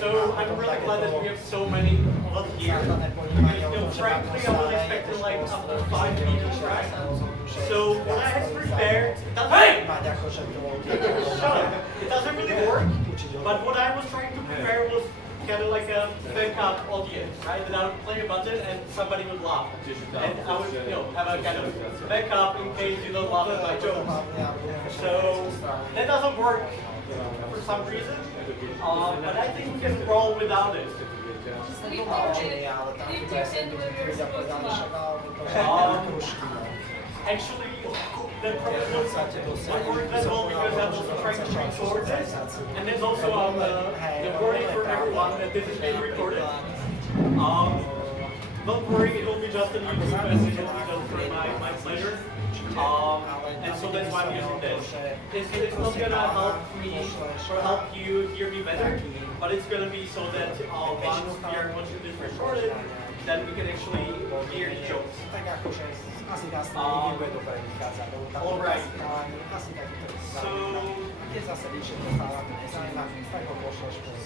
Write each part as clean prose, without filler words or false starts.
So I'm really glad that we have so many of us here. Frankly, I was expecting like up to 5 people, right? So what I had prepared, it doesn't really work. But what I was trying to prepare was kind of like a backup audience, right? That I would play a button and somebody would laugh, and I would, have a kind of backup in case you don't laugh at my jokes. So that doesn't work for some reason, but I think we can roll without it. Actually, the problem was one word that well because I'm also trying to record this, and there's also the warning for everyone that this is being recorded. Don't worry, it will be just a YouTube message, it will be just for my pleasure. And so that's why I'm using this. It's not gonna help me or help you hear me better, but it's gonna be so that once it is recorded, then we can actually hear the jokes. Alright. So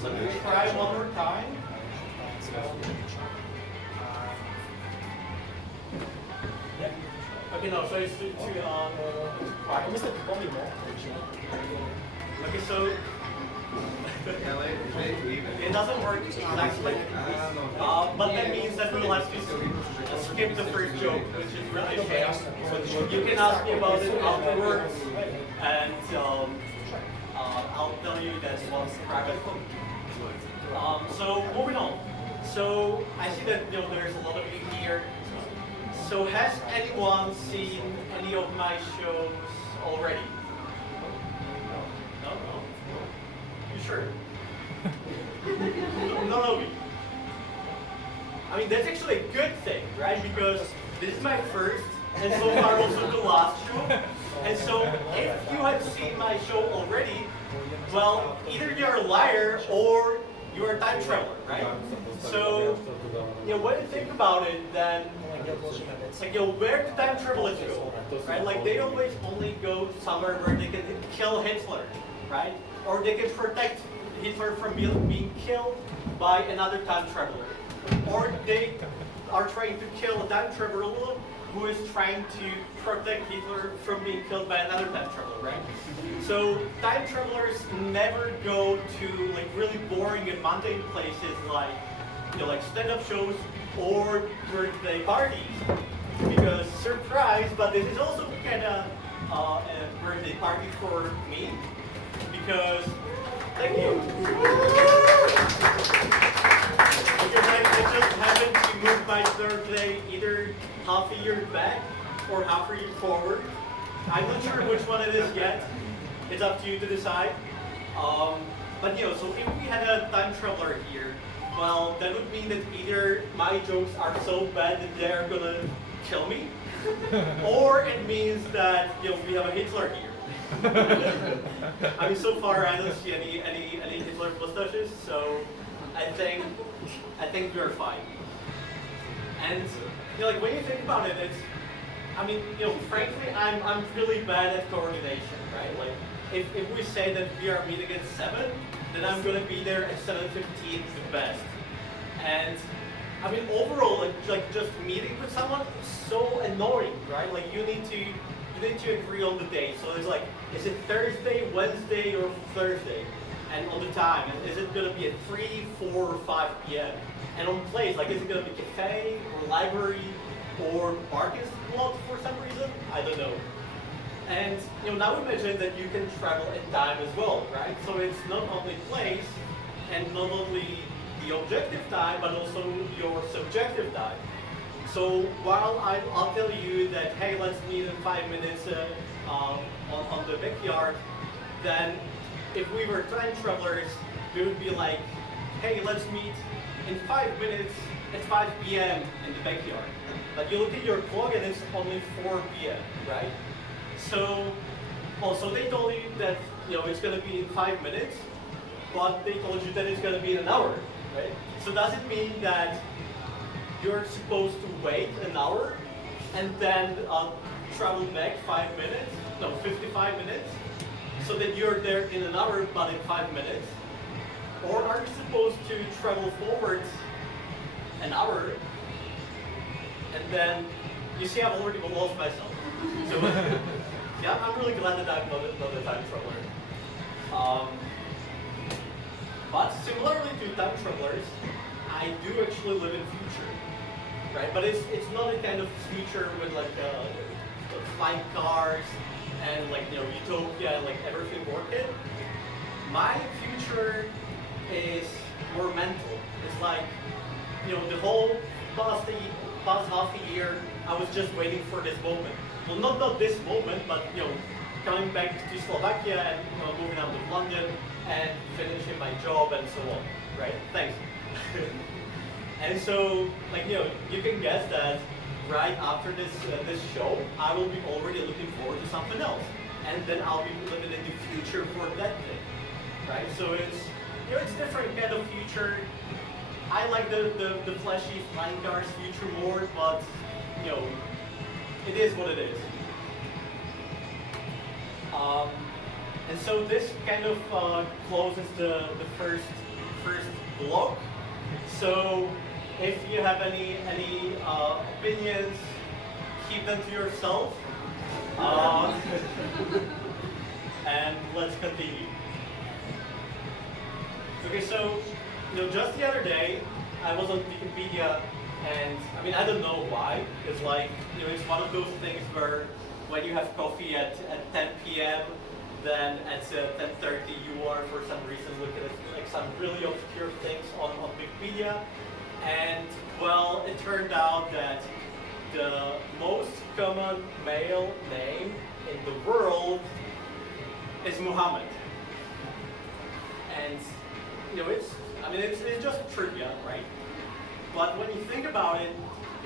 let me try one more time. Okay, no, so it's okay, so it doesn't work exactly, but that means that we'll have to skip the first joke, which is really a shame. You can ask me about it afterwards, and I'll tell you that once private. So moving on. So I see that there's a lot of you here. So has anyone seen any of my shows already? No? You sure? None of you. I mean, that's actually a good thing, right? Because this is my first, and so far also the last show. And so if you have seen my show already, well, either you're a liar or you're a time traveler, right? So, when you think about it, then like, where do time travelers go, right? Like, they always only go somewhere where they can kill Hitler, right? Or they can protect Hitler from being killed by another time traveler. Or they are trying to kill a time traveler who is trying to protect Hitler from being killed by another time traveler, right? So time travelers never go to like really boring and mundane places like like stand-up shows or birthday parties. Because surprise, but this is also kind of a birthday party for me. Because thank you. Because I just happened to move my birthday either half a year back or half a year forward. I'm not sure which one it is yet. It's up to you to decide. But so if we had a time traveler here, well, that would mean that either my jokes are so bad that they are gonna kill me, or it means that we have a Hitler here. I mean, so far I don't see any Hitler mustaches, so I think we're fine. And like when you think about it, it's frankly I'm really bad at coordination, right? Like if we say that we are meeting at 7, then I'm gonna be there at 7:15 the best. And I mean overall like just meeting with someone is so annoying, right? Like you need to agree on the day. So it's like, is it Thursday, Wednesday, or Thursday? And on the time, and is it gonna be at 3, 4, or 5 p.m.? And on place, like is it gonna be cafe or library or parking lot for some reason? I don't know. And now imagine that you can travel in time as well, right? So it's not only place and not only the objective time, but also your subjective time. So while I'll tell you that, hey, let's meet in 5 minutes on the backyard, then if we were time travelers, we would be like, hey, let's meet in 5 minutes at 5 p.m. in the backyard. But you look at your clock and it's only 4 p.m., right? So, also they told you that it's going to be in 5 minutes, but they told you that it's going to be in an hour, right? So does it mean that you're supposed to wait an hour and then travel back 5 minutes? No, 55 minutes? So that you're there in an hour, but in 5 minutes? Or are you supposed to travel forward an hour, and then you see I've already lost myself. So yeah, I'm really glad that I'm not a time traveler. But similarly to time travelers, I do actually live in future, right? But it's not a kind of future with like flying cars and like utopia and like everything working. My future is more mental. It's like the whole past half a year I was just waiting for this moment. Well, not this moment, but coming back to Slovakia and moving out of London and finishing my job and so on, right? Thanks. And so, like you can guess that right after this show, I will be already looking forward to something else, and then I'll be living in the future for that thing, right? So it's it's different kind of future. I like the flashy flying cars future more, but it is what it is. And so this kind of closes the first block. So if you have any opinions, keep them to yourself. And let's continue. Okay, so just the other day I was on Wikipedia, and I mean I don't know why. It's like it's one of those things where when you have coffee at 10 p.m. then at 10:30 you are for some reason looking at like some really obscure things on Wikipedia, and well, it turned out that the most common male name in the world is Muhammad. And it's just trivia, right? But when you think about it,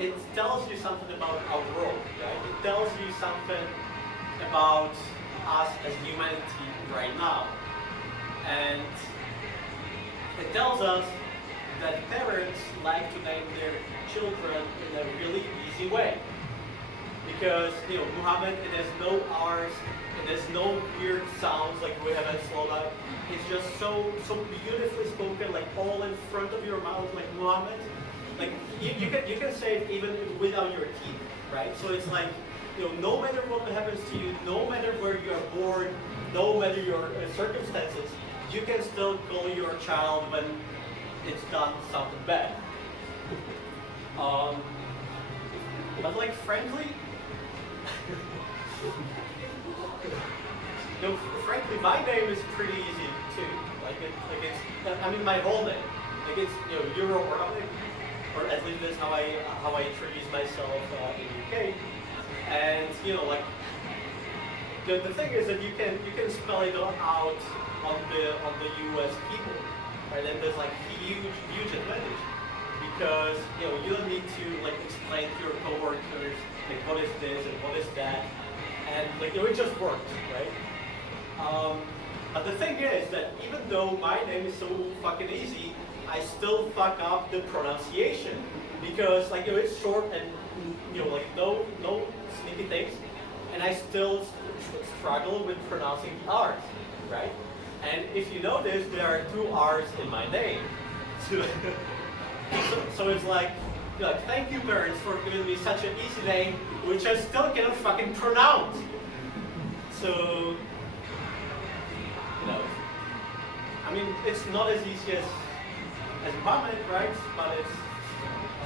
it tells you something about our world, right? It tells you something about us as humanity right now. And it tells us that parents like to name their children in a really easy way. Because, Muhammad, it has no R's, it has no weird sounds like we have in Slovak. It's just so beautifully spoken, like all in front of your mouth, like Muhammad. Like you can say it even without your teeth, right? So it's like, no matter what happens to you, no matter where you are born, no matter your circumstances, you can still call your child when it's done something bad. But like frankly, frankly, my name is pretty easy too. My whole name, like it's Euro or at least that's how I introduce myself in UK. And the thing is that you can spell it out on the US people, right? And there's like huge advantage because you don't need to like explain to your coworkers like what is this and what is that, and it just works, right? But the thing is that even though my name is so fucking easy, I still fuck up the pronunciation because it's short and no sneaky things, and I still struggle with pronouncing the R's, right? And if you notice, there are 2 R's in my name. So it's like thank you parents for giving me such an easy name, which I still cannot fucking pronounce. So it's not as easy as Muhammad, right? But it's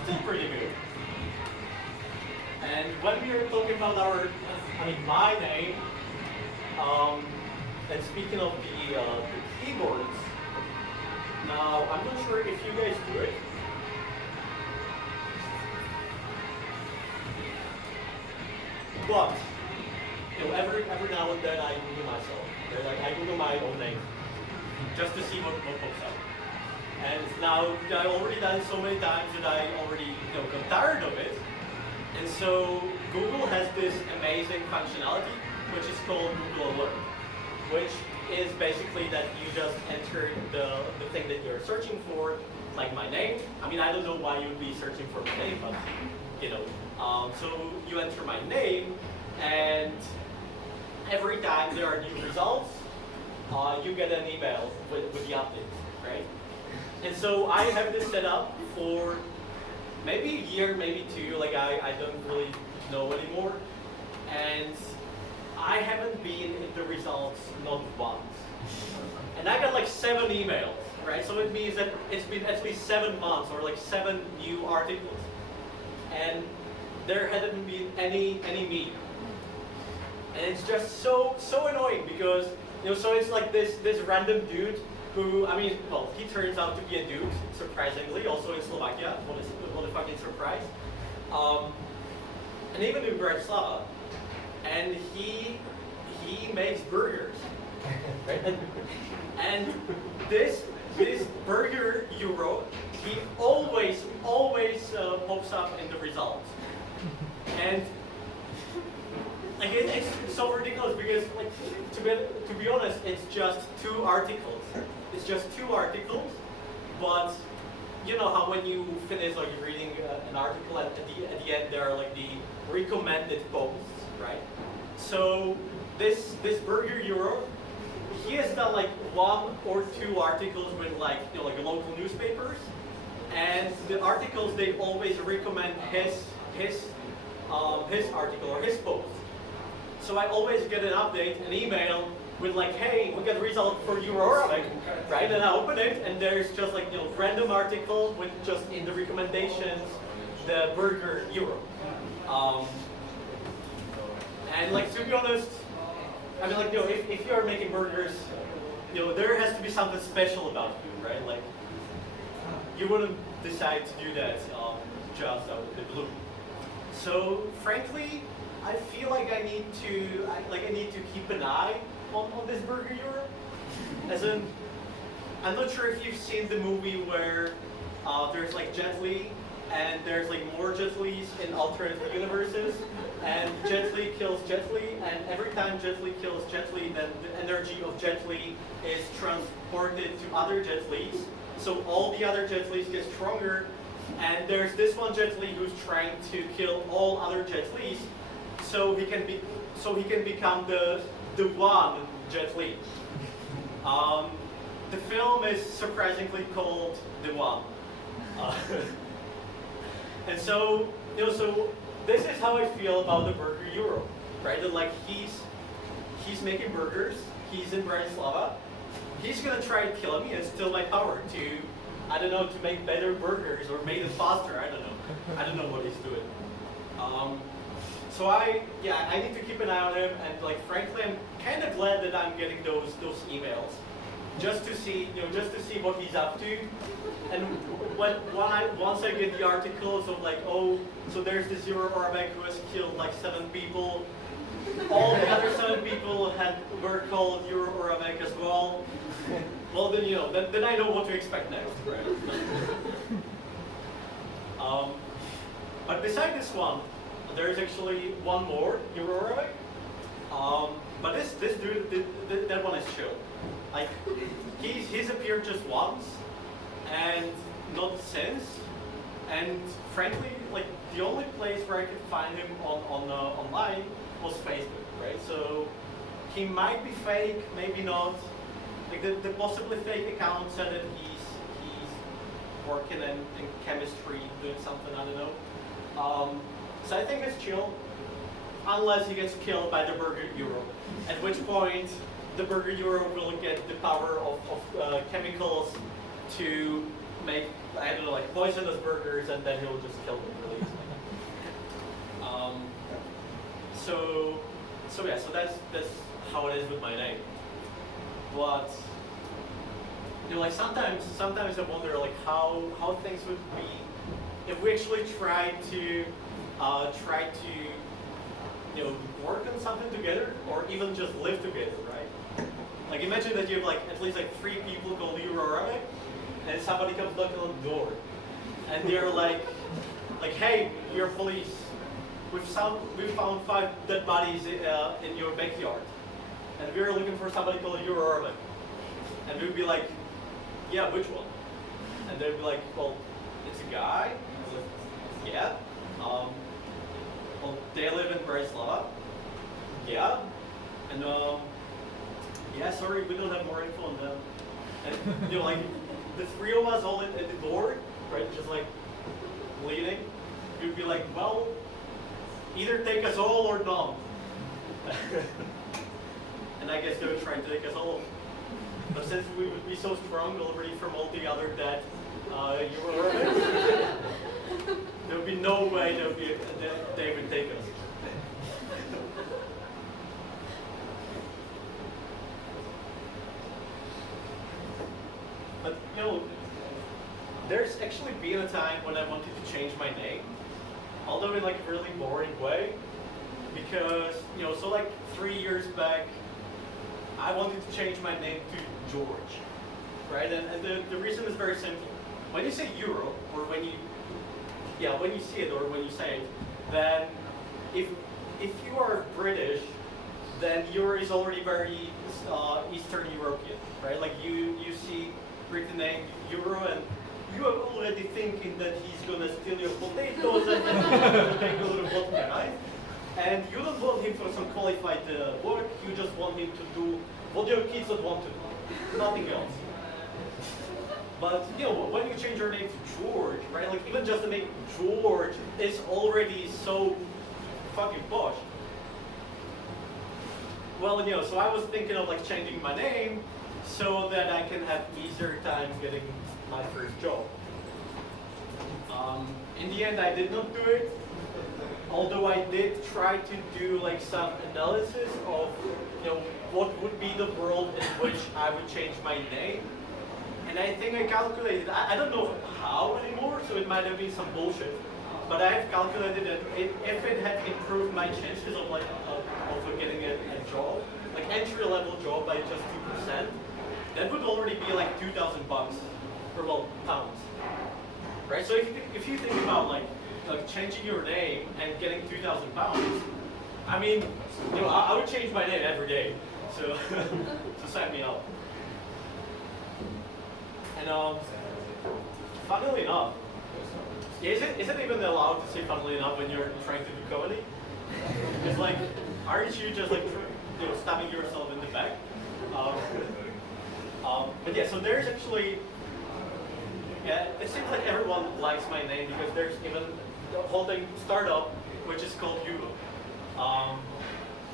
still pretty good. And when we are talking about my name, and speaking of the keyboards, now I'm not sure if you guys do it. But every now and then I Google myself. Right? I Google my own name just to see what pops up. And now I've already done it so many times that I already got tired of it. And so Google has this amazing functionality which is called Google Alert, which is basically that you just enter the thing that you're searching for, like my name. I don't know why you'd be searching for my name, but so you enter my name, and every time there are new results, you get an email with the update. right? And so I have this set up for maybe a year, maybe two, like I don't really know anymore. And I haven't been in the results not once. And I got like 7 emails, right? So it means that it's been at least 7 months or like 7 new articles. And there hadn't been any me. And it's just so annoying because, so it's like this random dude who, I mean, well, he turns out to be a dude, surprisingly, also in Slovakia. What a fucking surprise. And even in Bratislava. And he makes burgers. Right? And this burger euro, he always pops up in the results. And like it's so ridiculous because like to be honest, it's just 2 articles. It's just 2 articles, but you know how when you finish like reading an article at the end there are like the recommended posts, right? So this burger euro, he has done like 1 or 2 articles with like like local newspapers, and the articles they always recommend his article or his post. So I always get an update, an email with like, hey, we got the result for Euro, like, right? And I open it, and there's just like random article with just in the recommendations the burger Euro. And like to be honest, I mean like if you are making burgers, there has to be something special about you, right? Like you wouldn't decide to do that just out of the blue. So frankly, I feel like I need to keep an eye on this burger Euro. As in, I'm not sure if you've seen the movie where there's like Jet Li, and there's like more Jet Lis in alternate universes, and Jet Li kills Jet Li, and every time Jet Li kills Jet Li, then the energy of Jet Li is transported to other Jet Lis, so all the other Jet Lis get stronger, and there's this one Jet Li who's trying to kill all other Jet Lis, so he can become the one Jet Li. The film is surprisingly called The One. And so, so this is how I feel about the burger Euro, right? That like he's making burgers, he's in Bratislava, he's gonna try to kill me and steal my power to, I don't know, to make better burgers or make them faster, I don't know what he's doing. So I need to keep an eye on him, and like frankly, I'm kind of glad that I'm getting those emails, just to see what he's up to. And once I get the articles of like, oh, so there's this Euro Orbek who has killed like 7 people, all the other 7 people were called Euro Orbek as well. Well, then then I know what to expect next, right? But beside this one, there's actually one more Euro Orbek. But this dude, that one is chill. Like he's appeared just once, and not since. And frankly, like the only place where I could find him online was Facebook, right? So he might be fake, maybe not. Like the possibly fake account said that he's working in chemistry, doing something, I don't know. So I think it's chill, unless he gets killed by the burger Euro, at which point the burger Euro will get the power of chemicals to make, I don't know, like poisonous burgers, and then he'll just kill them really easily. So that's how it is with my name. But like sometimes I wonder like how things would be if we actually tried to work on something together, or even just live together, right? Like imagine that you have like at least like 3 people called Euro Arabic, and somebody comes knocking on the door, and they're like, hey, we're police. We found 5 dead bodies in your backyard, and we're looking for somebody called Euro Arabic. And we'd be like, yeah, which one? And they'd be like, well, it's a guy. I was like, yeah. Well, they live in Bratislava. Yeah. And yeah, sorry, we don't have more info on them. And like the three of us all at the door, right, just like bleeding, you'd be like, well, either take us all or none. And I guess they would try to take us all. But since we would be so strong already from all the other dead you were earning, there would be no way they would take us. But there's actually been a time when I wanted to change my name, although in like a really boring way, because so like 3 years back, I wanted to change my name to George, right? And the reason is very simple. When you say Euro, or when you see it or when you say it, then if you are British, then Euro is already very Eastern European, right? Like you see written name Euro, and you are already thinking that he's gonna steal your potatoes and take a little vodka, right? And you don't want him for some qualified work, you just want him to do what your kids don't want to do, nothing else. But when you change your name to George, right? Like even just the name George is already so fucking posh. Well, so I was thinking of like changing my name so that I can have easier time getting my first job. In the end, I did not do it. Although I did try to do like some analysis of what would be the world in which I would change my name. And I think I calculated, I don't know how anymore, so it might have been some bullshit. But I have calculated that if it had improved my chances of like of getting a job, like entry-level job by just 2%, that would already be like $2,000 or well, pounds. Right? So if you think about like changing your name and getting 2,000 pounds, I mean, I would change my name every day. So so sign me up. And funnily enough, is it even allowed to say funnily enough when you're trying to do comedy? It's like, aren't you just like stabbing yourself in the back? But yeah, so there's actually, it seems like everyone likes my name because there's even the whole thing Startup, which is called Euro.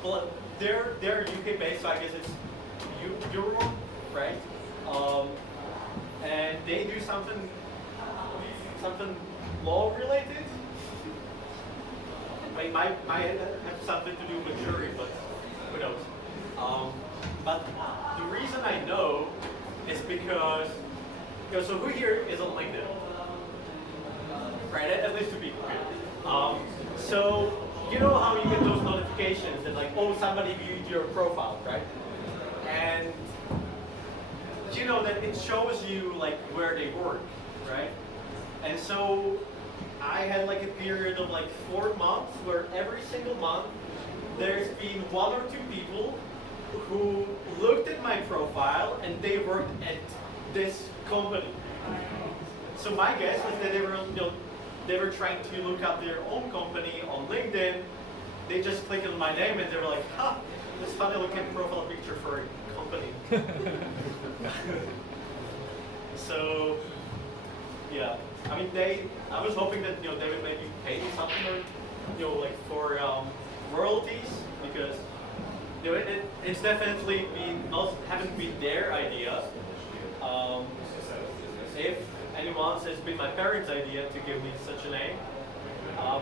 Well, they're UK based, so I guess it's Euro, right? And they do something law related. It might have something to do with jury, but who knows? But the reason I know is because so who here is on LinkedIn? Right, at least two people. So you know how you get those notifications that like, oh, somebody viewed your profile, right? And you know that it shows you like where they work, right? And so I had like a period of like 4 months where every single month there's been 1 or 2 people who looked at my profile and they worked at this company. So my guess was that they were trying to look up their own company on LinkedIn. They just clicked on my name and they were like, huh, this funny looking profile picture for a company. So yeah, I mean I was hoping that they would maybe pay me something or like for royalties, because it's definitely haven't been their idea. If anyone says it's been my parents' idea to give me such a name,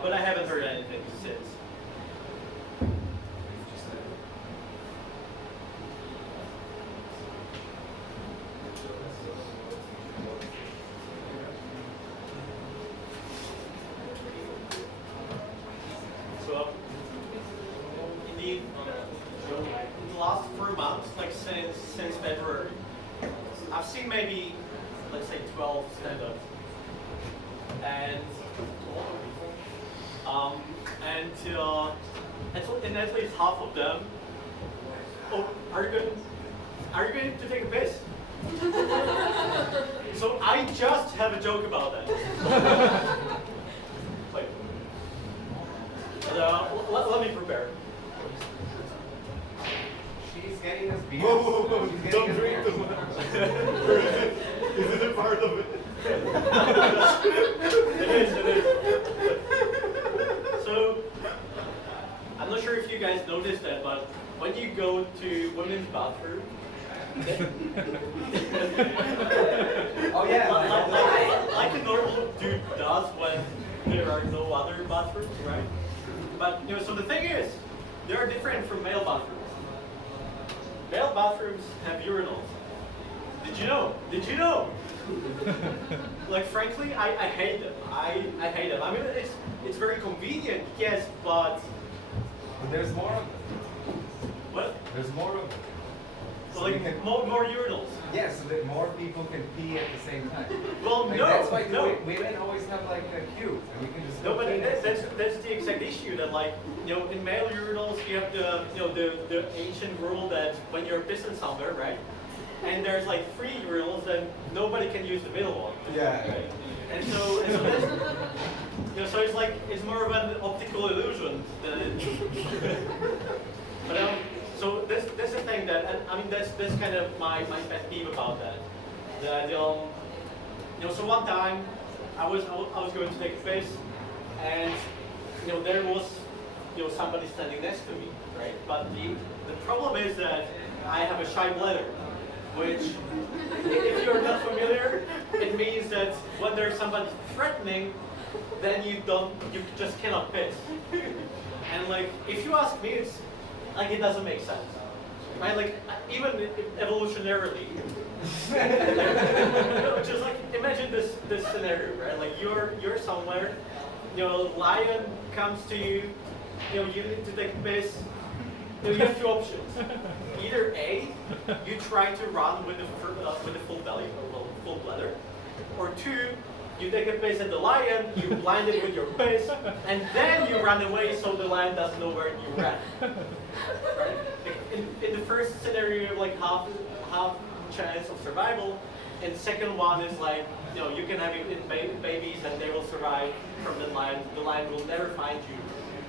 but I haven't heard anything since. So, in the last 4 months, like since February, I've seen maybe, let's say 12 stand-ups, and and at least half of them. Oh, are you going to take a piss? So I just have a joke about that. Wait. Let me prepare. She's getting us beers. Whoa, He's don't getting drink us too beers. much. Is it a part of it? It is. So, I'm not sure if you guys noticed that, but when you go to women's bathroom, Oh yeah. like a normal dude does when there are no other bathrooms, right? But so the thing is, they are different from male bathrooms. Male bathrooms have urinals. Did you know? Did you know? Like frankly, I hate them. I hate them. I mean, it's very convenient, yes, but There's more of them. what? There's more of them. So like more urinals. Yes, so that more people can pee at the same time. Well, Like, no, that's why no. women always have like a queue, and we can just No, go but pee next to that's each other. that's the exact issue that like in male urinals you have the ancient rule that when you're pissing somewhere, right? And there's like 3 urinals and nobody can use the middle one. Yeah. Right? And so that's, so it's like it's more of an optical illusion than it. But so this is the thing that and, I mean that's kind of my pet peeve about that. That so one time I was going to take a piss and there was somebody standing next to me, right? But the problem is that I have a shy bladder, which if you're not familiar, it means that when there's somebody threatening, then you just cannot piss. And like if you ask me, it's like it doesn't make sense, right? Like even evolutionarily, just like imagine this scenario, right? Like you're somewhere, lion comes to you, you need to take a piss. You have 2 options. Either A, you try to run with the full belly, or full bladder, or 2, you take a piss at the lion, you blind it with your piss, and then you run away so the lion doesn't know where you ran. Right? In the first scenario, like half chance of survival, and the second one is like you can have babies and they will survive from the lion. The lion will never find you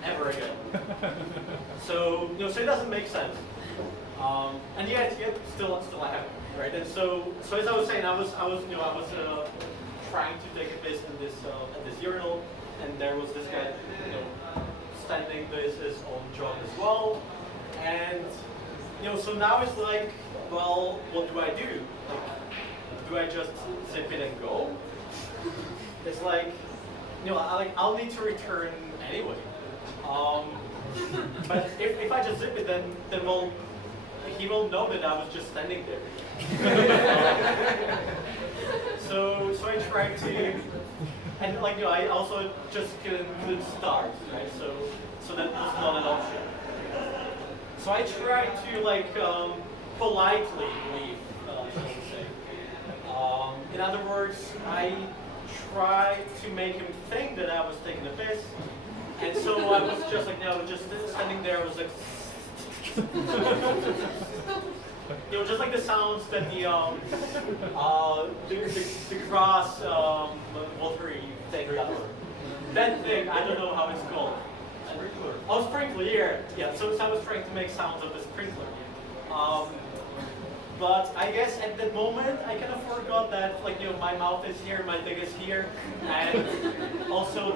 ever again. So so it doesn't make sense. And yet still I have it, right? And so as I was saying, I was trying to take a piss in this at this urinal, and there was this guy standing with his own job as well, and so now it's like, well, what do I do? Like, do I just zip it and go? It's like I'll need to return anyway. But if I just zip it, then well, he will know that I was just standing there. So I tried to, and I also just couldn't start, right? So that was not an option. So I tried to politely leave, shall we say. In other words, I tried to make him think that I was taking a piss. And so I was just just standing there. I was like, just like the sounds that the grass watery thing does. That thing, I don't know how it's called. Sprinkler. Oh, sprinkler, yeah. So I was trying to make sounds of the sprinkler. But I guess at that moment I kind of forgot that my mouth is here, my dick is here, and also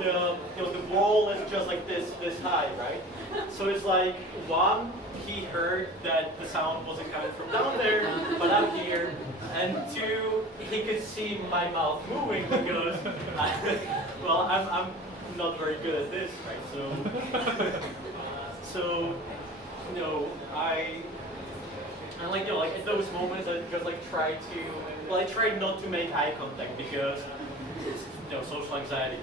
the wall is just like this high, right? So it's like one, he heard that the sound wasn't coming from down there, but up here, and 2, he could see my mouth moving because I'm not very good at this, right? So I at those moments I just I tried not to make eye contact because it's social anxiety,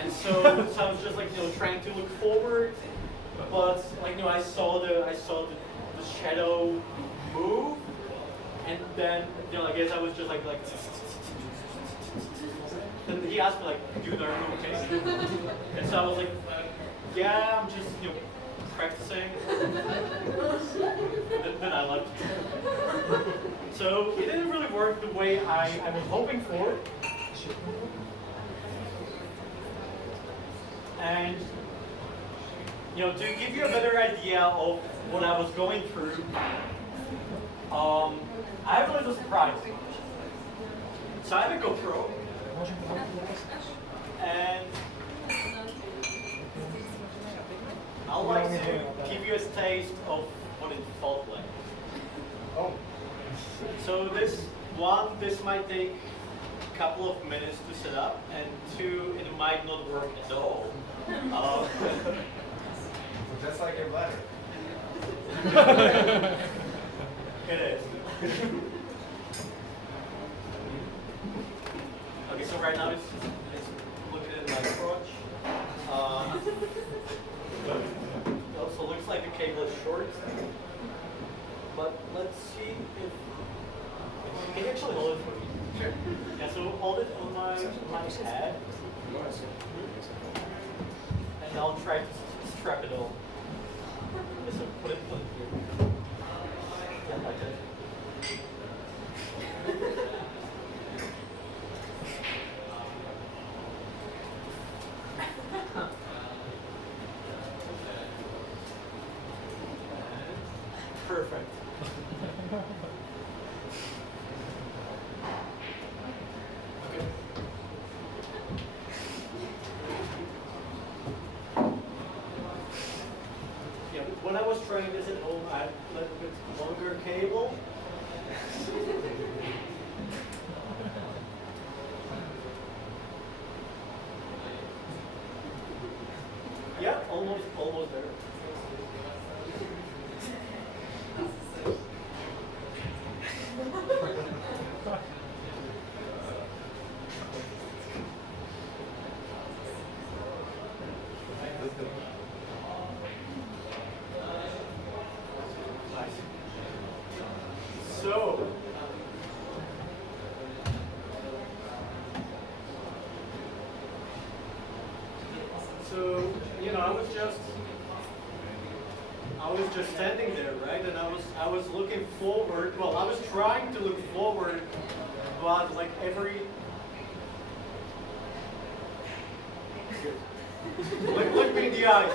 and so I was just trying to look forward, but I saw the shadow move, and then I guess I was just like and he asked me do you learn okay? And so I was like, yeah, I'm just practicing. Then I left. So it didn't really work the way I was hoping for. And to give you a better idea of what I was going through, little surprise. So I have a GoPro, and I'd like to give you a taste of what it felt like. Oh. So this might take a couple of minutes to set up, and two, it might not work at all. So just like your letter. It is. Okay, so right now it's looking at my crotch. It also looks like the cable is short. But let's see if can you actually hold it for me? Sure. Yeah, so hold it on my head, and I'll try to strap it on. Yeah, so put it here. Yeah, like that. Perfect. Okay. Yeah, when I was trying this at home, I had a little bit longer cable. Yeah, almost there. So, you know, I was just standing there, right? And I was looking forward. Well, I was trying to look forward, but like look me in the eyes.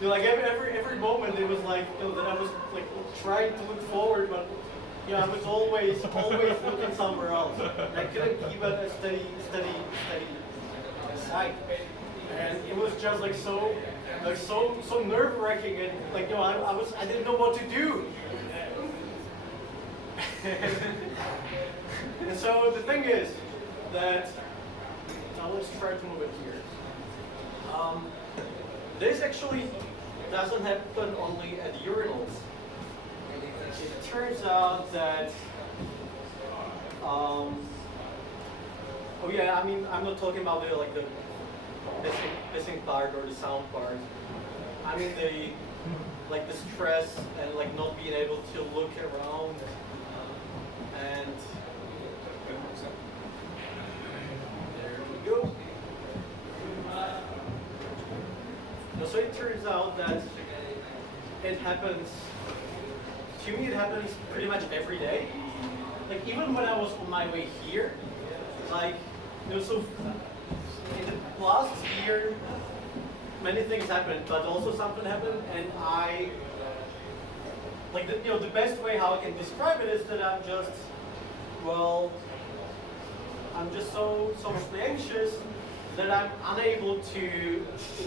You know, like every moment it was like, you know, that I was like trying to look forward, but you know, I was always looking somewhere else. And I couldn't keep a steady sight, and it was just like so nerve-wracking, and like, you know, I didn't know what to do. And so the thing is that now let's try to move it here. This actually doesn't happen only at urinals. It turns out that, oh yeah, I mean, I'm not talking about the like the missing part or the sound part. I mean like the stress and like not being able to look around and there we go. So it turns out that it happens, to me it happens pretty much every day. Like even when I was on my way here, like, you know, so in the last year, many things happened, but also something happened, and I, like, you know, the best way how I can describe it is that I'm just so socially anxious that I'm unable to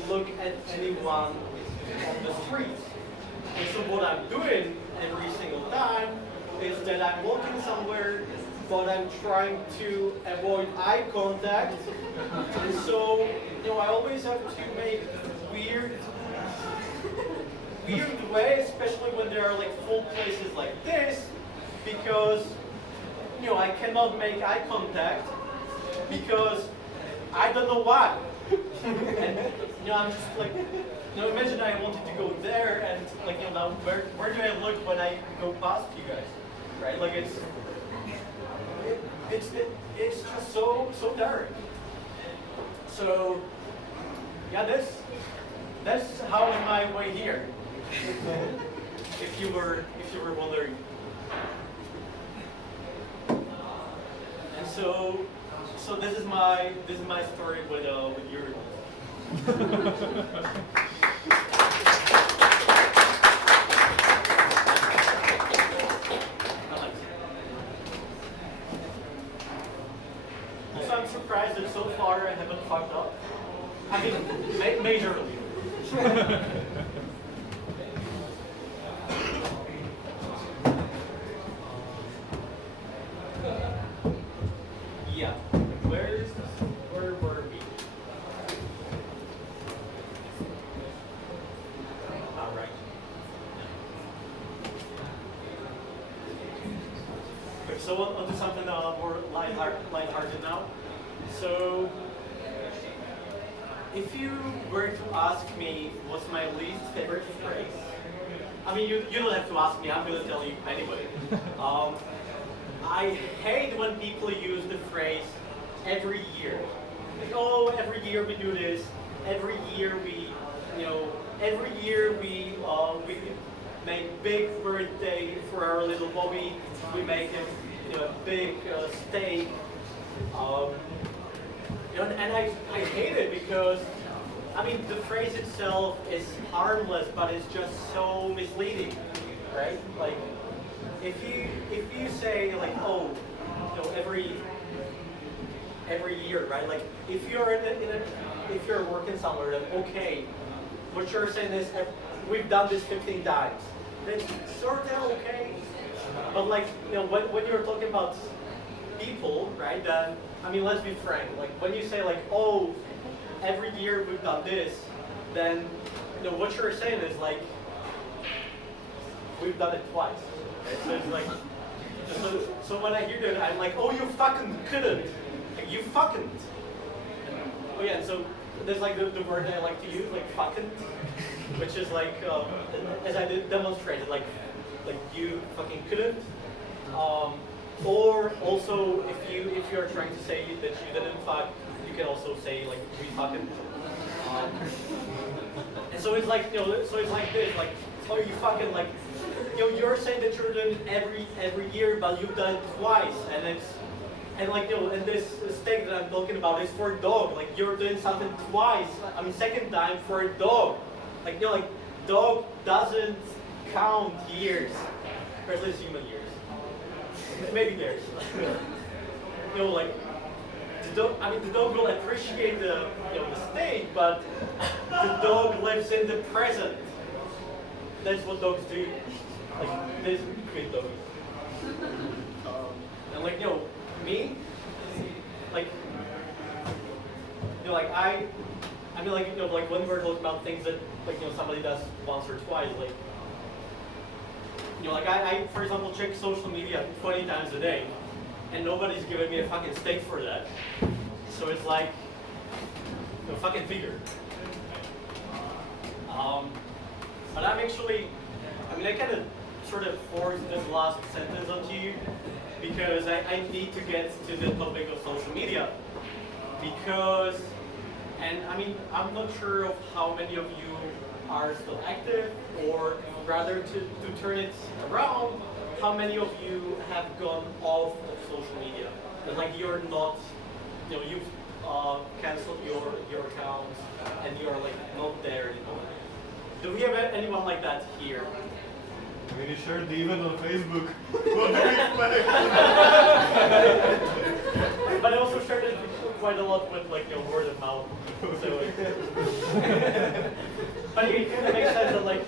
look at anyone on the street. And so what I'm doing every single time is that I'm walking somewhere, but I'm trying to avoid eye contact. And so, you know, I always have to make weird ways, especially when there are like full places like this, because, you know, I cannot make eye contact because I don't know why. And, you know, I'm just like, you know, imagine I wanted to go there and, like, you know, now where do I look when I go past you guys, right? Like it's just so dark. So yeah, that's how am I way here. If you were wondering. And so this is my story with urinals. Yeah. Where were we? All right. Okay, so on to something more lighthearted now. So, if you were to ask me what's my least favorite phrase, I mean, you don't have to ask me, I'm going to tell you anyway. I hate when people use the phrase every year. Like, oh, every year we do this, every year we, every year we make big birthday for our little Bobby, we make him, a big steak. And I hate it because, I mean, the phrase itself is harmless, but it's just so misleading, right? Like, if you say like, oh, every year, right? Like, if you're if you're working somewhere, then okay, what you're saying is we've done this 15 times. Then sort of okay, but like, when you're talking about people, right? Then I mean, let's be frank. Like, when you say like, oh, every year we've done this, then what you're saying is like, we've done it twice. Right? So it's like, so when I hear that, I'm like, oh, you fucking couldn't. Like, you fucking. Oh yeah, and so there's like the word that I like to use, like fucking, which is like, as I did demonstrated, like you fucking couldn't. Or also, if you're trying to say that you didn't fuck, you can also say like we fucking. And so it's like, so it's like this, like, oh, you fucking, like, you're saying that you're doing it every year, but you've done it twice, and like, and this steak that I'm talking about is for a dog. Like, you're doing something twice. I mean, second time for a dog. Like, like, dog doesn't count years, or at least human years. Maybe theirs. Like, the dog. I mean, the dog will appreciate the steak, but the dog lives in the present. That's what dogs do. Like, there's great dogs. And like, me, like, like I mean, like, like when we're talking about things that, like, somebody does once or twice, like, like I, for example, check social media 20 times a day, and nobody's giving me a fucking steak for that. So it's like, fucking figure. But I'm actually, I mean, I kind of sort of forced this last sentence onto you because I need to get to the topic of social media. Because, and I mean, I'm not sure of how many of you are still active, or rather to turn it around, how many of you have gone off of social media? And like, you're not, you've canceled your accounts and you're like not there anymore. Do we have anyone like that here? I mean, you shared the event on Facebook. What do you expect? But I also shared it quite a lot with like word of mouth. So, but it kind of makes sense that like,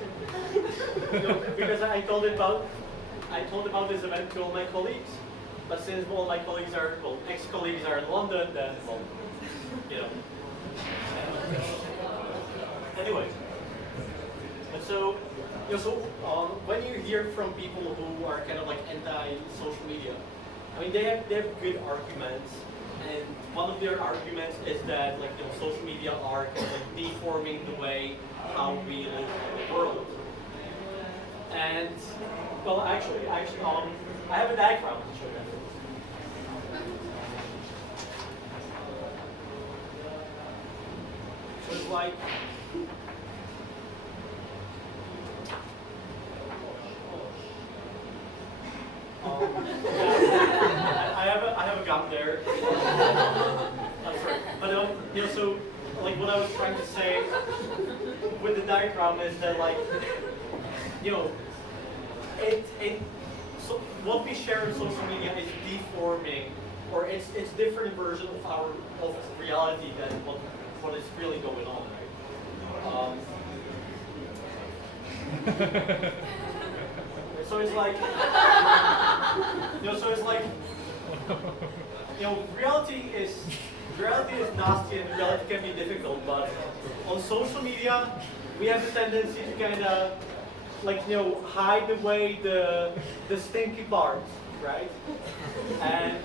because I told about this event to all my colleagues, but since all my colleagues are, well, ex-colleagues are in London, then, well, Anyway, and so, when you hear from people who are kind of like anti-social media, I mean, they have good arguments, and one of their arguments is that like social media are kind of like deforming the way how we live in the world. And well, actually, I have a diagram to show that. So it's like. I have a gum there. I'm sorry, but so like what I was trying to say with the diagram is that like so what we share on social media is deforming, or it's different version of reality than what is really going on, right? So it's like, so it's like, reality is nasty and reality can be difficult, but on social media, we have the tendency to kind of, hide away the stinky parts, right? And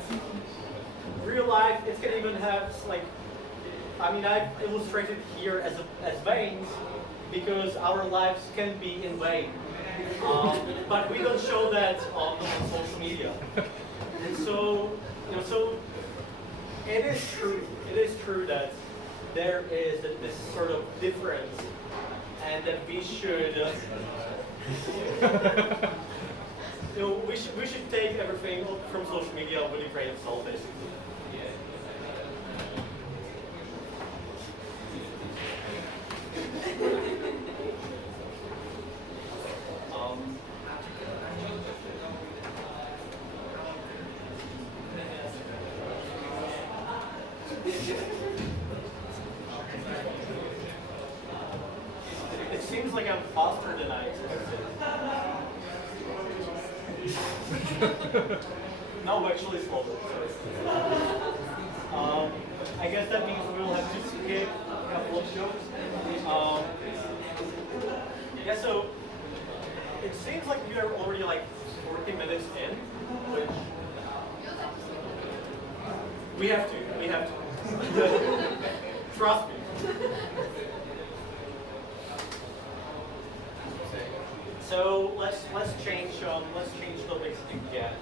real life, it can even have, I've illustrated here as veins, because our lives can be in vain. But we don't show that on social media. And so, so it is true that there is this sort of difference, and that we should, we should take everything from social media with a grain of salt, basically. It seems like I'm faster than I expected. No, actually slower. I guess that means we'll have to skip a couple of shows. Yeah, so it seems like we are already 40 minutes in, which we have to. Trust me. So let's change topics again,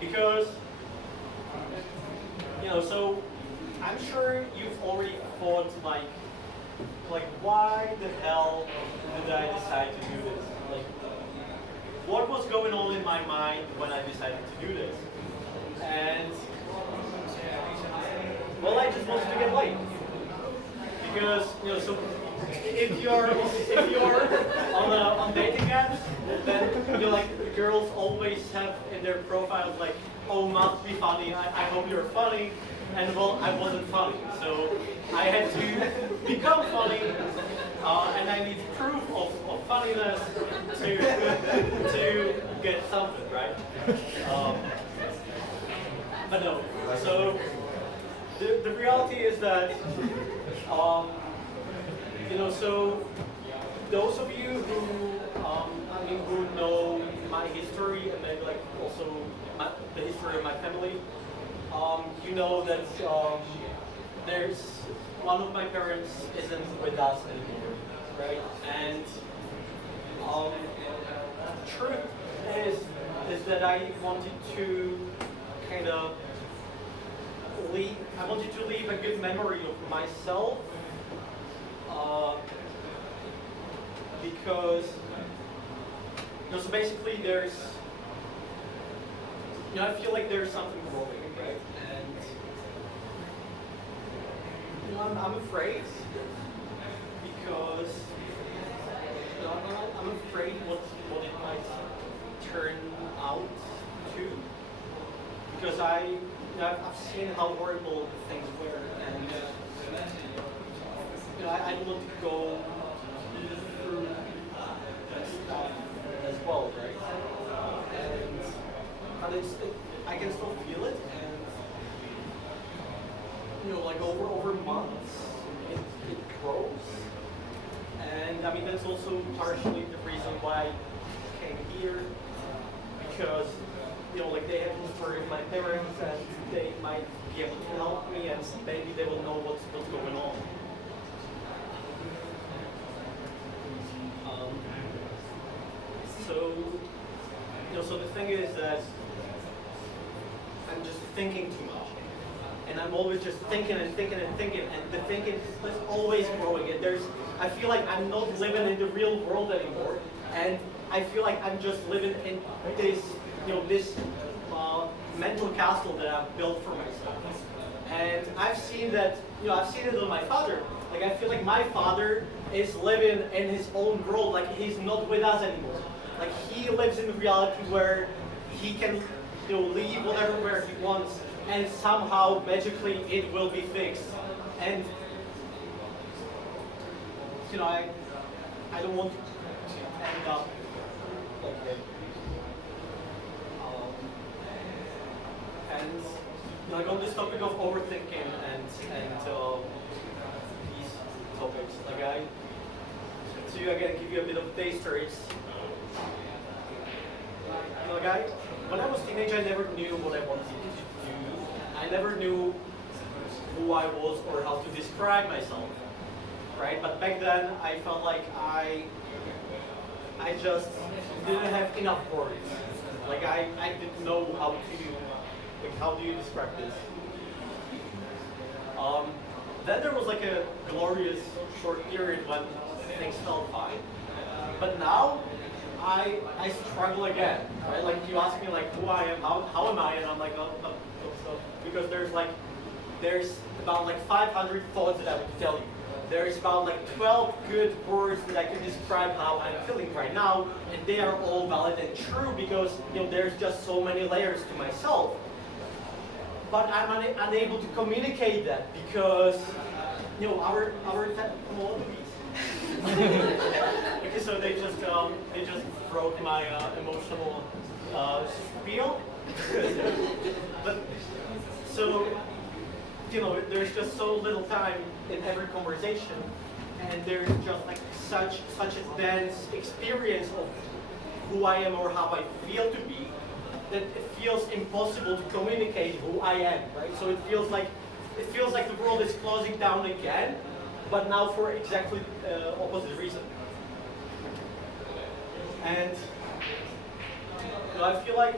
because so I'm sure you've already thought why the hell did I decide to do this? What was going on in my mind when I decided to do this? And well, I just wanted to get laid, because so if you're on dating apps, then girls always have in their profiles oh, must be funny. I hope you're funny, and well, I wasn't funny, so I had to become funny, and I need proof of funniness to get something, right? But no, so. The reality is that, so those of you who, who know my history and maybe also the history of my family, you know that there's one of my parents isn't with us anymore, right? And truth is that I wanted to kind of I wanted to leave a good memory of myself, because so basically there's I feel like there's something growing, right? And I'm afraid, because I'm afraid what it might turn out to, because I've seen how horrible things were, and I don't want to go through that stuff as well, right? And I can still feel it, and over months, it grows, and that's also partially the reason why I came here, because they have the story of my parents, and they might be able to help me, and maybe they will know what's going on. So the thing is that I'm just thinking too much, and I'm always just thinking and thinking and thinking, and the thinking is always growing. And I feel like I'm not living in the real world anymore, and I feel like I'm just living in this, this mental castle that I've built for myself. And I've seen that, I've seen it with my father. I feel like my father is living in his own world, he's not with us anymore. He lives in a reality where he can, leave where he wants, and somehow magically it will be fixed. And I don't want up like him. And like on this topic of overthinking and these topics, like so again give you a bit of taster. It's like when I was a teenager, I never knew what I wanted to do. I never knew who I was or how to describe myself, right? But back then, I felt like I just didn't have enough words. Like I didn't know how do you describe this? Then there was like a glorious short period when things felt fine. But now I struggle again, right? Like you ask me like who I am, how am I, and I'm like, oh, because there's about like 500 thoughts that I would tell you. There's about like 12 good words that I can describe how I'm feeling right now, and they are all valid and true because there's just so many layers to myself. But I'm unable to communicate that because our okay, so they just broke my emotional spiel. But so there's just so little time in every conversation, and there's just like such a dense experience of who I am or how I feel to be that it feels impossible to communicate who I am, right? So it feels like the world is closing down again, but now for exactly opposite reason. And I feel like,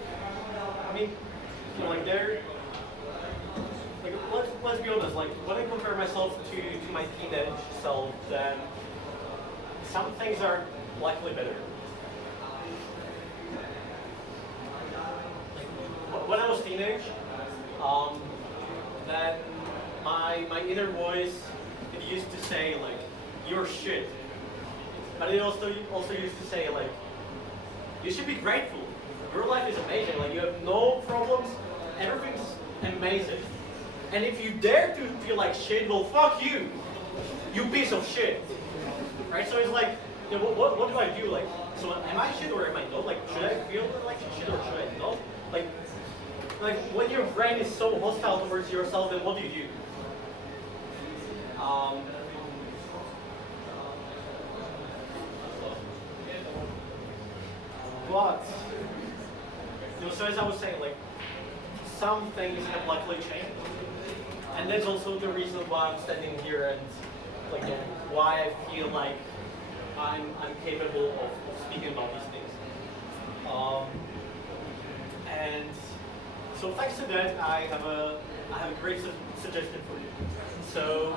let's be honest, like when I compare myself to my teenage self, then some things are likely better. When I was teenage, then my inner voice, it used to say like, you're shit. But it also used to say like, you should be grateful. Your life is amazing. Like you have no problems. Everything's amazing. And if you dare to feel like shit, well, fuck you. You piece of shit. Right? So it's like, what do I do? Like, so am I shit or am I not? Like, should I feel like shit or should I not? Like when your brain is so hostile towards yourself, then what do you do? But so as I was saying, like some things have luckily changed, and that's also the reason why I'm standing here and like why I feel like I'm capable of speaking about these things. And so thanks to that, I have a great suggestion for you. So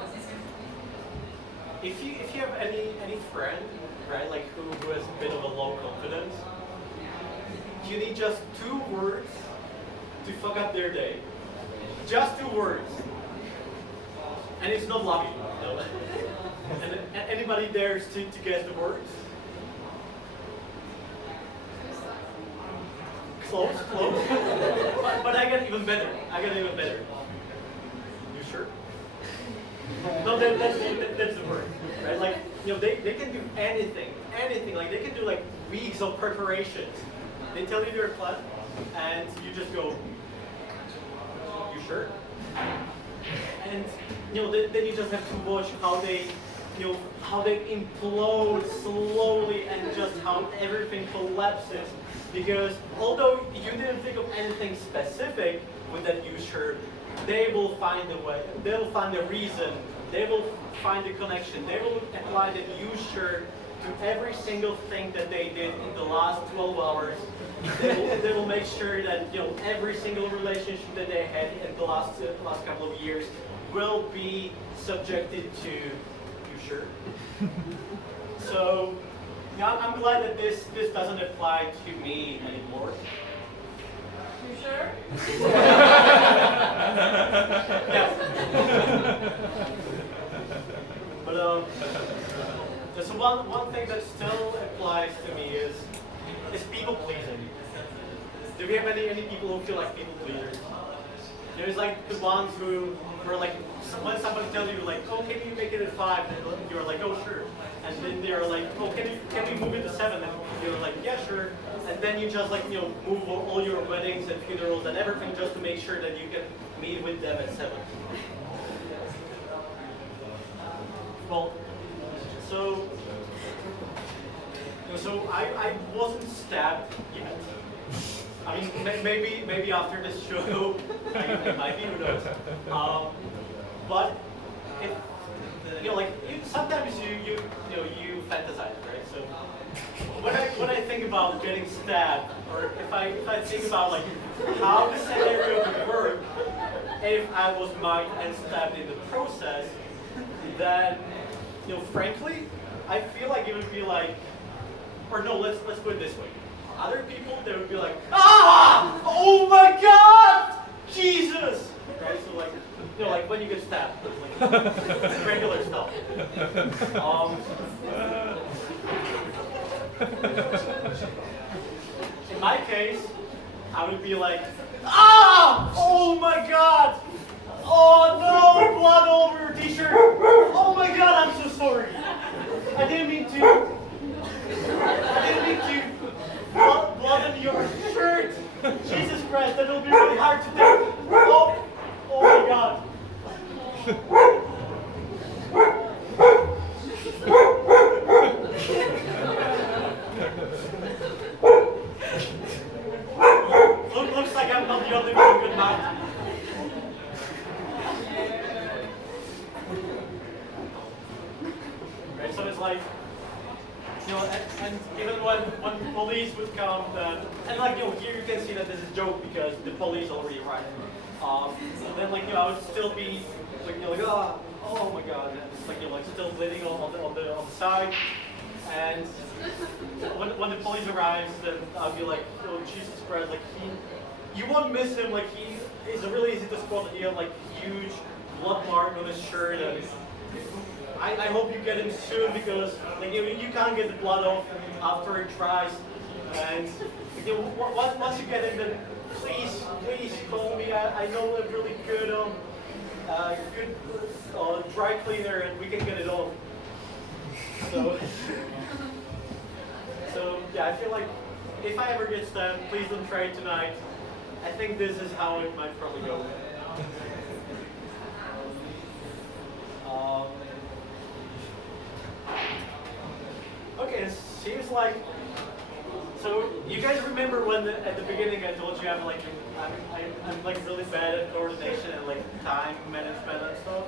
if you have any friend, right, like who has a bit of a low confidence, you need just 2 words to fuck up their day. Just 2 words. And it's not love you, no. And anybody dares to guess the words? Close. but I get even better. You sure? No, that's the word, right? Like, they can do anything. Like, they can do like weeks of preparations. They tell you their plan, and you just go, you sure? And then you just have to watch how they implode slowly and just how everything collapses. Because although you didn't think of anything specific with that you sure, they will find a way. They will find a reason. They will find a connection. They will apply that you sure to every single thing that they did in the last 12 hours. They will make sure that every single relationship that they had in the last couple of years will be subjected to you sure. So I'm glad that this doesn't apply to me anymore. You sure? Yeah. But there's one thing that still applies to me is people pleasing. Do we have any people who feel like people pleasers? There's like the ones who are like, when somebody tells you like, oh, can you make it at 5? And you're like, oh, sure. and then they're like, oh, can we move it to 7? And you're like, yeah, sure. And then you just like, move all your weddings and funerals and everything just to make sure that you can meet with them at 7. Well, so I wasn't stabbed yet. I mean, maybe after this show, I might be, who knows. But if, sometimes you fantasize, right? So when I think about getting stabbed, or if I think about like how the scenario would work if I was mine and stabbed in the process, then frankly, I feel like it would be like, or no, let's put it this way. Other people, they would be like, ah, oh my God, Jesus, right? So like, like when you get stabbed, like regular stuff. In my case, I would be like, ah, oh my God, oh no, blood all over your t-shirt. Oh my God, I'm so sorry. I didn't mean to. Blood on your shirt. Jesus Christ, that'll be really hard to do. Oh my God. Looks like I'm not the only one good night. Right, so it's like, and even when police would come, and like, here you can see that this is a joke because the police already arrived. And then like, I would still be like, oh my God, and it's like, like still bleeding on the side. And when the police arrives, then I'll be like, oh Jesus Christ, like you won't miss him, like he is really easy to spot. He had like huge blood mark on his shirt, and I hope you get him soon because like you can't get the blood off after it dries. And once you get him, then please call me. I know a really good dry cleaner, and we can get it off. So yeah, I feel like if I ever get stabbed, please don't try it tonight. I think this is how it might probably go. Okay, it seems like, so you guys remember when at the beginning I told you I'm like really bad at coordination and like time management and stuff?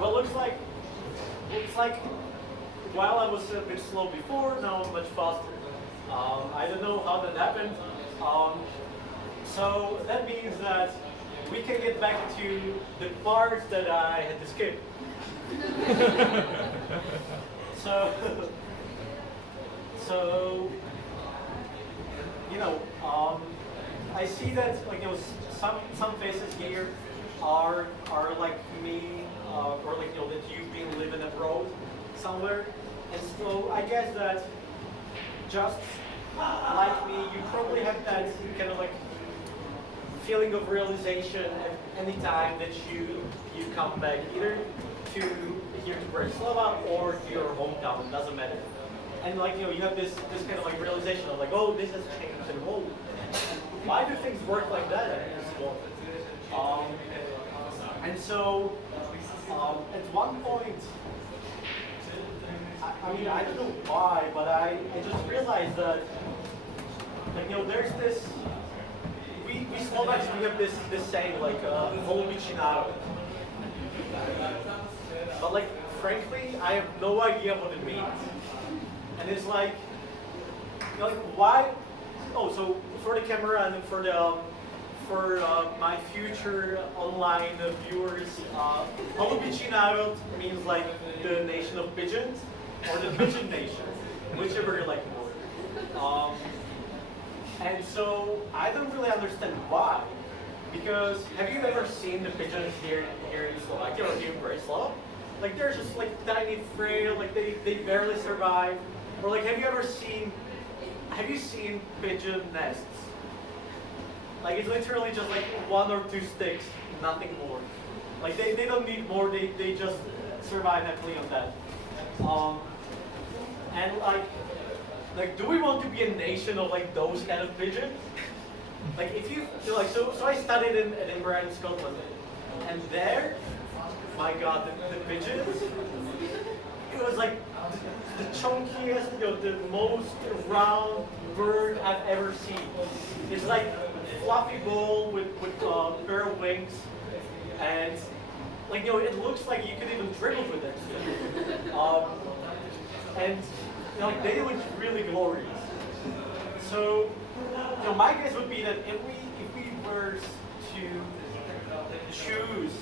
Well, looks like while I was a bit slow before, now I'm much faster. I don't know how that happened. So that means that we can get back to the parts that I had to skip. So I see that like some faces here are like me, or like that you've been living abroad somewhere, and so I guess that just like me, you probably have that kind of like feeling of realization at any time that you come back, either to here to Bratislava or to your hometown. It doesn't matter. And like you have this kind of like realization of like, oh, this has changed, and oh, why do things work like that at school? And so at one point, I mean, I don't know why, but I just realized that like there's this. We Slovaks, we have this saying like "Holubičí národ," but like frankly, I have no idea what it means. And it's like why? Oh, so for the camera and for my future online viewers, Holubičí národ means like the nation of pigeons or the pigeon nation, whichever you like more. And so I don't really understand why, because have you ever seen the pigeons here in Slovakia or here in Bratislava? Like they're just like tiny, frail, like they barely survive. Or like have you seen pigeon nests? Like it's literally just like 1 or 2 sticks, nothing more. Like they don't need more. They just survive happily on that. And like, do we want to be a nation of like those kind of pigeons? Like, if you like, so I studied in Edinburgh in Scotland, and there, my God, the pigeons. It was like the chunkiest, the most round bird I've ever seen. It's like a fluffy ball with pair of wings, and like it looks like you could even dribble with it. And like they look really glorious. So my guess would be that if we were to choose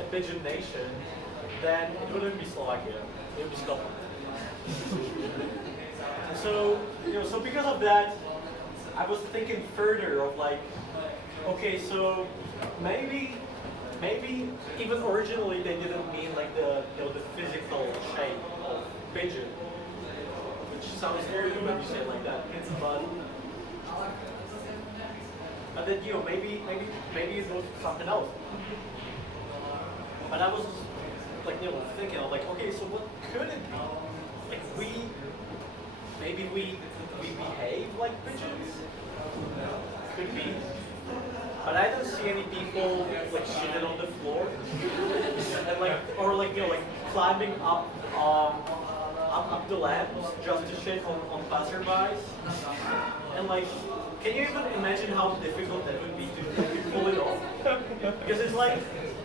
a pigeon nation, then it wouldn't be Slovakia. It would be Scotland. So so because of that, I was thinking further of like, okay, so maybe even originally they didn't mean like the the physical shape of pigeon, which sounds very good when you say it like that. But then maybe it was something else. But I was like thinking of like, okay, so what could it be? Like maybe we behave like pigeons? Could be. But I don't see any people like shitting on the floor and like or like like climbing up up the lamps just to shit on passerbys. And like, can you even imagine how difficult that would be to pull it off? Because it's like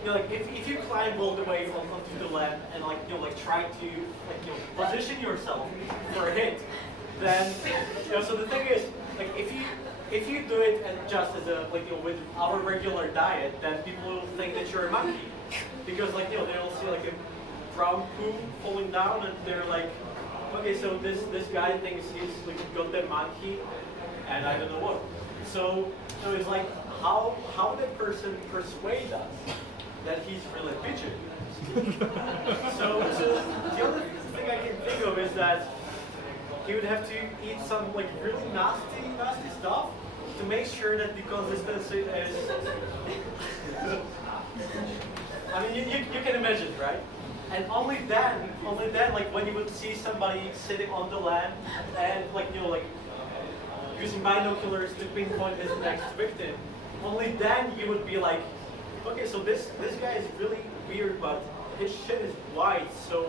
like if you climb all the way onto the lamp and like like try to like position yourself for a hit, then so the thing is like if you do it and just as a like with our regular diet, then people will think that you're a monkey, because like they'll see like a brown poo falling down and they're like, okay, so this guy thinks he's like a goddamn monkey, and I don't know what. So it's like how that person persuade us that he's really a pigeon. so the other thing I can think of is that he would have to eat some like really nasty stuff to make sure that the consistency is. I mean, you can imagine, right? And only then, like when you would see somebody sitting on the land and like like using binoculars to pinpoint his next victim, only then you would be like, okay, so this guy is really weird, but his shit is white, so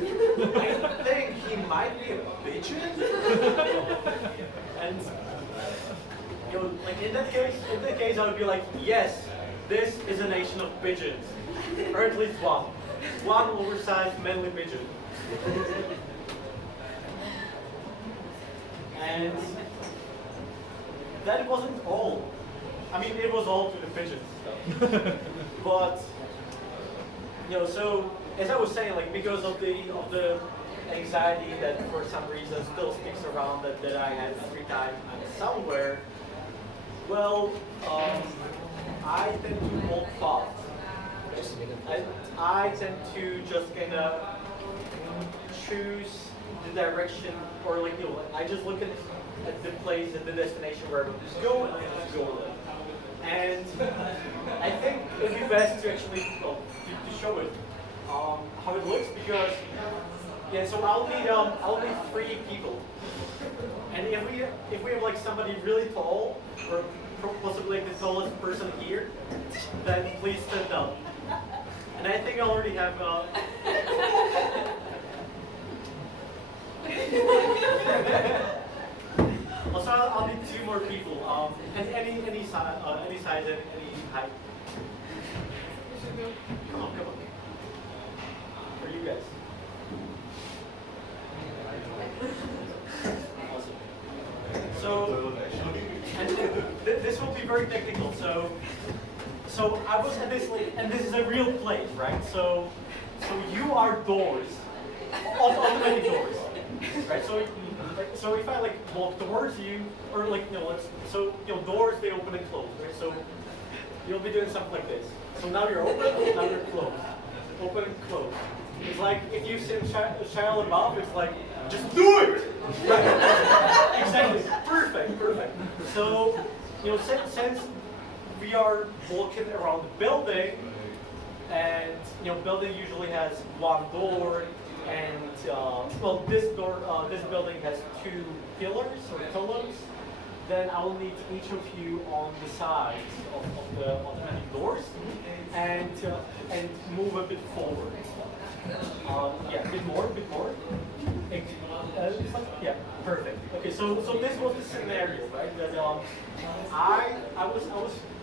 I think he might be a pigeon. And like in that case, I would be like, yes, this is a nation of pigeons, or at least one oversized manly pigeon. And that wasn't all. I mean, it was all to the pigeons stuff. But so as I was saying, like because of the anxiety that for some reason still sticks around that I had every time I'm somewhere. Well, I tend to hold fast. I tend to just kind of choose the direction, or like I just look at the place and the destination where I want to go, and I just go there. And I think it would be best to actually to show it how it looks, because so I'll need 3 people, and if we have like somebody really tall, or possibly like the tallest person here, then please stand up. And I think I already have. Also, I'll need 2 more people. And any size, any height. Come on. For you guys. Awesome. So, and this will be very technical. So I was at this, and this is a real place, right? So you are doors, automatic doors, right? So if I like walk towards you, or like doors, they open and close, right? So you'll be doing something like this. So now you're open, now you're closed, open and closed. It's like if you see a child above, it's like just do it. Right? Exactly. Perfect. So since we are walking around the building, and building usually has one door, and well, this building has two pillars or columns. Then I will need each of you on the sides of the automatic doors, and move a bit forward. Yeah, a bit more, a bit more. It's like, yeah, perfect. Okay, so this was the scenario, right? That I was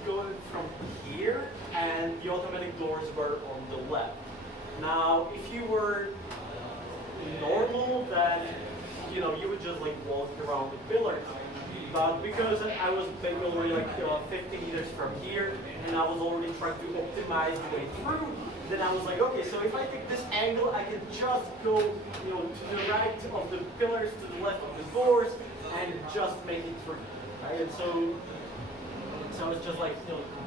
going from here, and the automatic doors were on the left. Now, if you were normal, then you would just like walk around the pillars. But because I was maybe already like 50 meters from here, and I was already trying to optimize the way through, then I was like, okay, so if I take this angle, I can just go, to the right of the pillars, to the left of the doors, and just make it through, right? And so it's just like,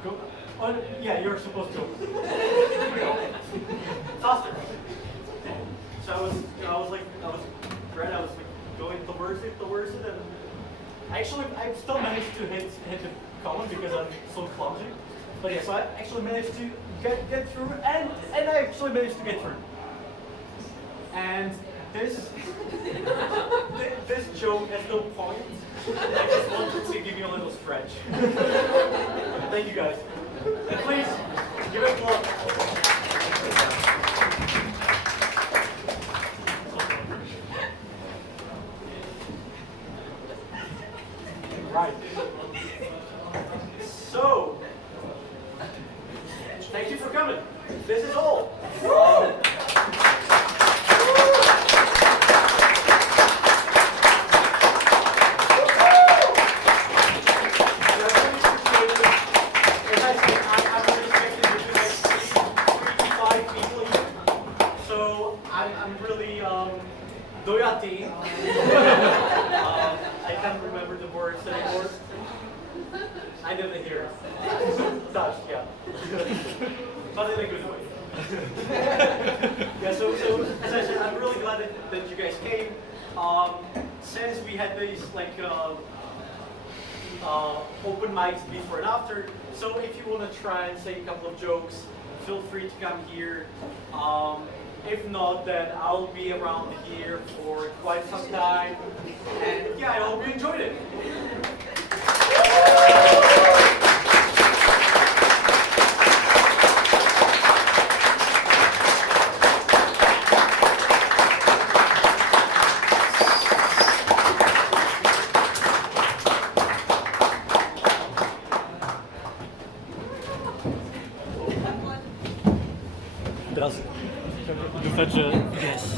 go. Oh, yeah, you're supposed to. Faster. So I was going towards it, and actually, I still managed to hit the column because I'm so clumsy. But yeah, so I actually managed to get through, and I actually managed to get through. And this joke has no point. I just wanted to give you a little stretch. Thank you guys. And please give it applause. Right. So, thank you for coming. This is all. I'm really doyati. I can't remember the words anymore. I didn't hear it. Dutch, yeah. But in a good way. Yeah, so as I said, I'm really glad that you guys came. Since we had these like open mics before and after, so if you want to try and say a couple of jokes, feel free to come here. If not, then I'll be around here for quite some time. And yeah, I hope you enjoyed it. Teraz do fetch, yes.